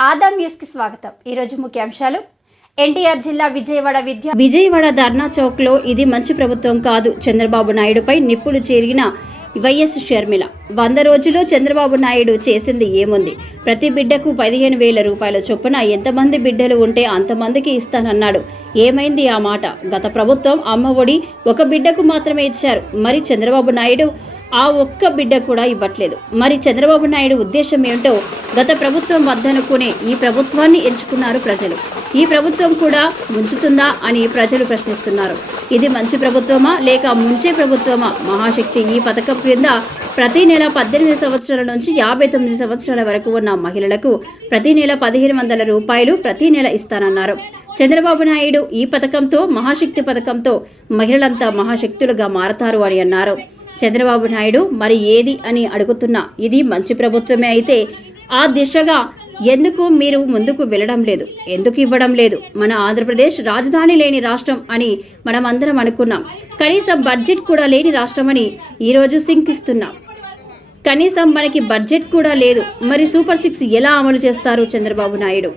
ఆదాం న్యూస్కి స్వాగతం. ఈరోజు ముఖ్యాంశాలు. ఎన్టీఆర్ జిల్లా విజయవాడ విద్య విజయవాడ ధర్నా చౌక్లో ఇది మంచి ప్రభుత్వం కాదు. చంద్రబాబు నాయుడుపై నిప్పులు చేరిన వైఎస్ షర్మిల. వంద రోజులు చంద్రబాబు నాయుడు చేసింది ఏముంది? ప్రతి బిడ్డకు పదిహేను వేల రూపాయల చొప్పున ఎంతమంది బిడ్డలు ఉంటే అంతమందికి ఇస్తానన్నాడు. ఏమైంది ఆ మాట? గత ప్రభుత్వం అమ్మ ఒడి ఒక బిడ్డకు మాత్రమే ఇచ్చారు. మరి చంద్రబాబు నాయుడు ఆ ఒక్క బిడ్డ కూడా ఇవ్వట్లేదు. మరి చంద్రబాబు నాయుడు ఉద్దేశం ఏమిటో గత ప్రభుత్వం వద్దనుకునే ఈ ప్రభుత్వాన్ని ఎంచుకున్నారు ప్రజలు. ఈ ప్రభుత్వం కూడా ముంచుతుందా అని ప్రజలు ప్రశ్నిస్తున్నారు. ఇది మంచి ప్రభుత్వమా లేక ముంచే ప్రభుత్వమా? మహాశక్తి ఈ పథకం క్రింద ప్రతి నెల పద్దెనిమిది సంవత్సరాల నుంచి యాభై తొమ్మిది సంవత్సరాల వరకు ఉన్న మహిళలకు ప్రతి నెల పదిహేను వందల రూపాయలు ప్రతి నెల ఇస్తానన్నారు. చంద్రబాబు నాయుడు ఈ పథకంతో మహాశక్తి పథకంతో మహిళలంతా మహాశక్తులుగా మారతారు అని అన్నారు. చంద్రబాబు నాయుడు మరి ఏది అని అడుగుతున్నా. ఇది మంచి ప్రభుత్వమే అయితే ఆ దిశగా ఎందుకు మీరు ముందుకు వెళ్ళడం లేదు? ఎందుకు ఇవ్వడం లేదు? మన ఆంధ్రప్రదేశ్ రాజధాని లేని రాష్ట్రం అని మనం అందరం అనుకున్నాం. కనీసం బడ్జెట్ కూడా లేని రాష్ట్రం అని ఈరోజు సింకిస్తున్నాం కనీసం మనకి బడ్జెట్ కూడా లేదు. మరి సూపర్ సిక్స్ ఎలా అమలు చేస్తారు చంద్రబాబు నాయుడు?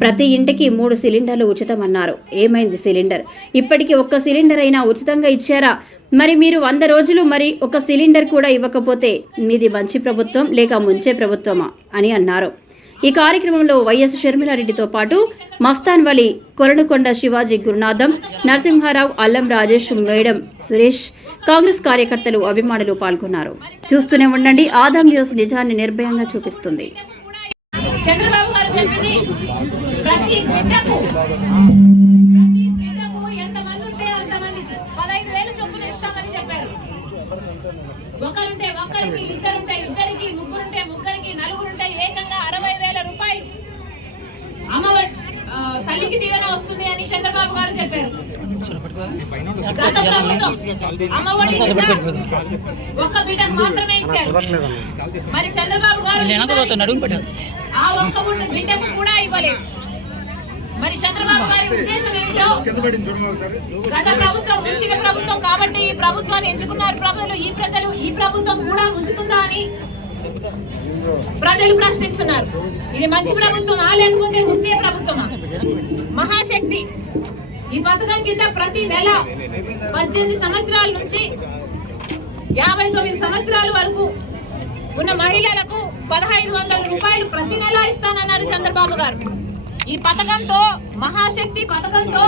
ప్రతి ఇంటికి మూడు సిలిండర్లు ఉచితమన్నారు. ఏమైంది సిలిండర్? ఇప్పటికి ఒక్క సిలిండర్ అయినా ఉచితంగా ఇచ్చారా? మరి మీరు వంద రోజులు మరి ఒక సిలిండర్ కూడా ఇవ్వకపోతే మీది మంచి ప్రభుత్వం లేక ముంచే ప్రభుత్వమా? అని అన్నారు. ఈ కార్యక్రమంలో వైఎస్ షర్మిలారెడ్డితో పాటు మస్తాన్ వలి కొరణకొండ శివాజీ గురునాథం నరసింహారావు అల్లం రాజేష్ మేడం సురేష్ కాంగ్రెస్ కార్యకర్తలు అభిమానులు పాల్గొన్నారు. చూస్తూనే ఉండండి. ఆదాం న్యూస్ నిజాన్ని నిర్భయంగా చూపిస్తుంది. చంద్రబాబు గారు చెప్పింది ప్రతి బిడ్డకు ప్రతి బిడ్డకు ఎంతమంది ఉంటే అంతమందికి పదహైదు వేలు చొప్పున ఇస్తామని చెప్పారు. ఒకరుంటే ఒక్కరికి ఇద్దరుంటే ఇద్దరికి ముగ్గురుంటే ముగ్గురికి నలుగురుంటే ఏకంగా అరవై వేల రూపాయలు. అమ్మఒడి తల్లికి దీవెన వస్తుంది అని చంద్రబాబు గారు చెప్పారు. గత ప్రభుత్వం అమ్మఒడి ఒక్క బిడ్డకు మాత్రమే ఇచ్చారు. మరి చంద్రబాబు గారు ఆ ఒక్క బుడ్డ బిడ్డకు కూడా ఇవ్వలేదు. మరి చంద్రబాబు గారి ఉద్దేశం ఏమిటో గత ప్రభుత్వం ఉంచిన ప్రభుత్వం కాబట్టి ఈ ప్రభుత్వాన్ని ఎంచుకున్నారు. ప్రజలు ఈ ప్రజలు ఈ ప్రభుత్వం కూడా ఉంచుతుందా అని ప్రజలు ప్రశ్నిస్తున్నారు. ఇది మంచి ప్రభుత్వమా? లేకపోతే ఉంచే ప్రభుత్వమా? మహాశక్తి ఈ పథకం కింద ప్రతి నెల పద్దెనిమిది సంవత్సరాల నుంచి యాభై తొమ్మిది సంవత్సరాల వరకు ఉన్న మహిళలకు పదహైదు వందల రూపాయలు ప్రతి నెల ఇస్తానన్నారు చంద్రబాబు గారు. ఈ పథకంతో మహాశక్తి పథకంతో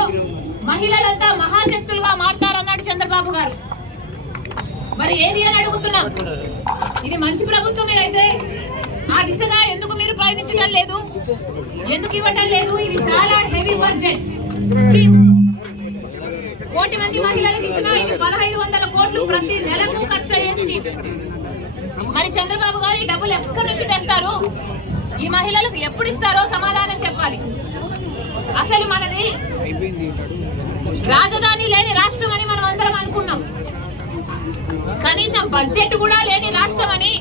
మహిళలంతా మహాశక్తులుగా మారుతారన్నాడు చంద్రబాబు గారు. మరి ఏది అని అడుగుతున్నాం? ఇది మంచి ప్రభుత్వమే అయితే ఆ దిశగా ఎందుకు మీరు ప్రయత్నించడం లేదు? ఎందుకు ఇవ్వటం లేదు? ఇది చాలా హెవీ బడ్జెట్ స్కీమ్ కోటి మంది మహిళలకు ఇచ్చిన ఇది పదహైదు వందల కోట్లు ప్రతి నెలకు ఖర్చు అయ్యే స్కీమ్ మరి చంద్రబాబు గారు ఈ డబ్బులు ఎక్కడి నుంచి తెస్తారు? ఈ మహిళలకు ఎప్పుడు ఇస్తారో సమాధానం చెప్పాలి. అసలు మనది రాజధాని లేని రాష్ట్రం అని మనం అందరం అనుకున్నాం. కనీసం బడ్జెట్ కూడా లేని రాష్ట్రం అని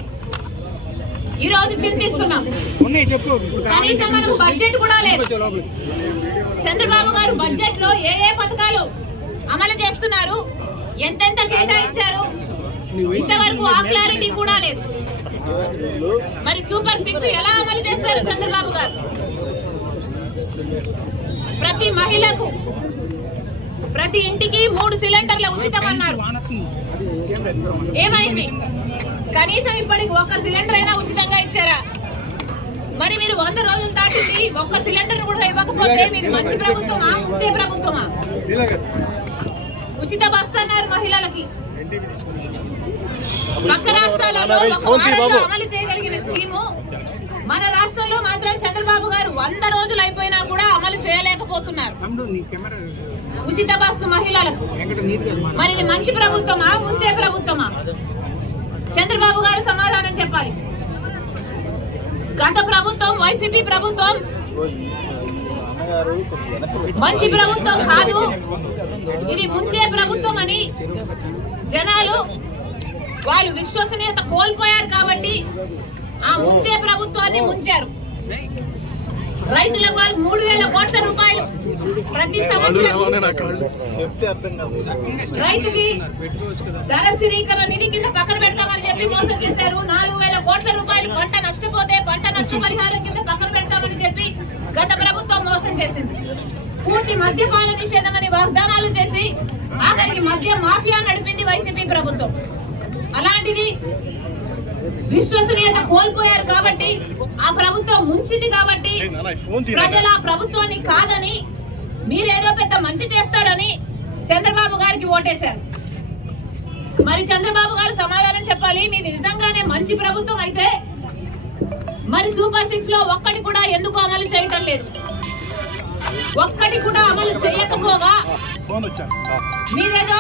ఈ రోజు చింతిస్తున్నాం. కనీసం మనకు బడ్జెట్ కూడా లేదు. చంద్రబాబు గారు బడ్జెట్లో ఏ ఏ పథకాలు అమలు చేస్తున్నారు? ఎంతెంత కేటాయించారు? ఇంతవరకు ఆ క్లారిటీ కూడా లేదు. మరి సూపర్ సిక్స్ ఎలా అమలు చేస్తారు చంద్రబాబు గారు? ప్రతి మహిళకు ప్రతి ఇంటికి మూడు సిలిండర్ల ఉచితం అన్నారు ఏమైంది? కనీసం ఇప్పటికి ఒక్క సిలిండర్ అయినా ఉచితంగా ఇచ్చారా? మరి మీరు వంద రోజులు దాటింది ఒక్క సిలిండర్ కూడా ఇవ్వకపోతే మీరు మంచి ప్రభుత్వమా ఉంచే ప్రభుత్వమా? ఉచిత బస్తా అన్నారు మహిళలకి. పక్క రాష్ట్రాలలో అమలు చేయగలిగిన స్కీము మన రాష్ట్రంలో మాత్రం చంద్రబాబు గారు వంద రోజులు అయిపోయినా కూడా అమలు చేయలేకపోతున్నారు. ఉచిత బస్సు మహిళలకు. మరి ఇది మంచి ప్రభుత్వమా ముంచే ప్రభుత్వమా? చంద్రబాబు గారు సమాధానం చెప్పాలి. గత ప్రభుత్వం వైసీపీ ప్రభుత్వం మంచి ప్రభుత్వం కాదు. ఇది ముంచే ప్రభుత్వం అని జనాలు వాళ్ళు విశ్వసనీయత కోల్పోయారు కాబట్టి ఆ ముంచే ప్రభుత్వాన్ని ముంచారు. రైతులకు వాళ్ళు మూడు వేల కోట్ల రూపాయలు ప్రతి సంవత్సరం రైతుకి ధర స్థిరీకరణ నిధి కింద పక్కన పెడతామని చెప్పి మోసం చేశారు. నాలుగు వేల కోట్ల రూపాయలు పంట నష్టపోతే పంట నష్ట పరిహారం కింద పక్కన పెడతామని చెప్పి పూర్తి మద్యపాన నిషేధం అని వాగ్దానాలు చేసి ఆఖరికి మద్య మాఫియా నడిపింది వైసీపీ ప్రభుత్వం. అలాంటిది విశ్వసనీయత కోల్పోయారు కాబట్టి ఆ ప్రభుత్వం ముంచింది కాబట్టి ప్రజల ప్రభుత్వాన్ని కాదని మీరేదో పెద్ద మంచి చేస్తారని చంద్రబాబు గారికి ఓటేశారు. మరి చంద్రబాబు గారు సమాధానం చెప్పాలి మీది నిజంగానే మంచి ప్రభుత్వం అయితే మరి సూపర్ సిక్స్లో ఒక్కటి కూడా ఎందుకు అమలు చేయటం లేదు? ఒక్కటి కూడా అమలు చేయకపోగా మీరేదో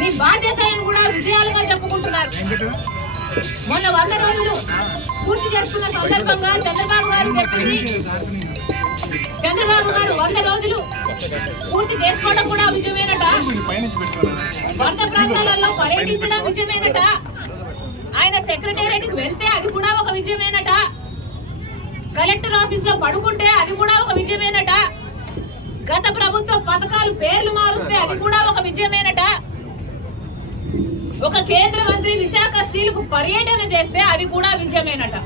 మీ బాధ్యతలను కూడా విజయాలుగా చెప్పుకుంటున్నారు. మొన్న వంద రోజులు పూర్తి చేసుకున్న సందర్భంగా చంద్రబాబు గారు చెప్పింది. చంద్రబాబు గారు వంద రోజులు పూర్తి చేసుకోవడం కూడా విజయమేనట. వరద ప్రాంతాలలో పర్యటించడం విజయమేనట. ఆయన సెక్రటేరియట్ వెళ్తే అది కూడా ఒక విజయమేనట. కలెక్టర్ ఆఫీస్లో పడుకుంటే అది కూడా ఒక విజయమేనట. గత ప్రభుత్వ పథకాలు పేర్లు మారుస్తే అది కూడా ఒక విజయమేనట. ఒక కేంద్ర మంత్రి విశాఖ స్టీల్కు పర్యటన చేస్తే అది కూడా విజయమేనట.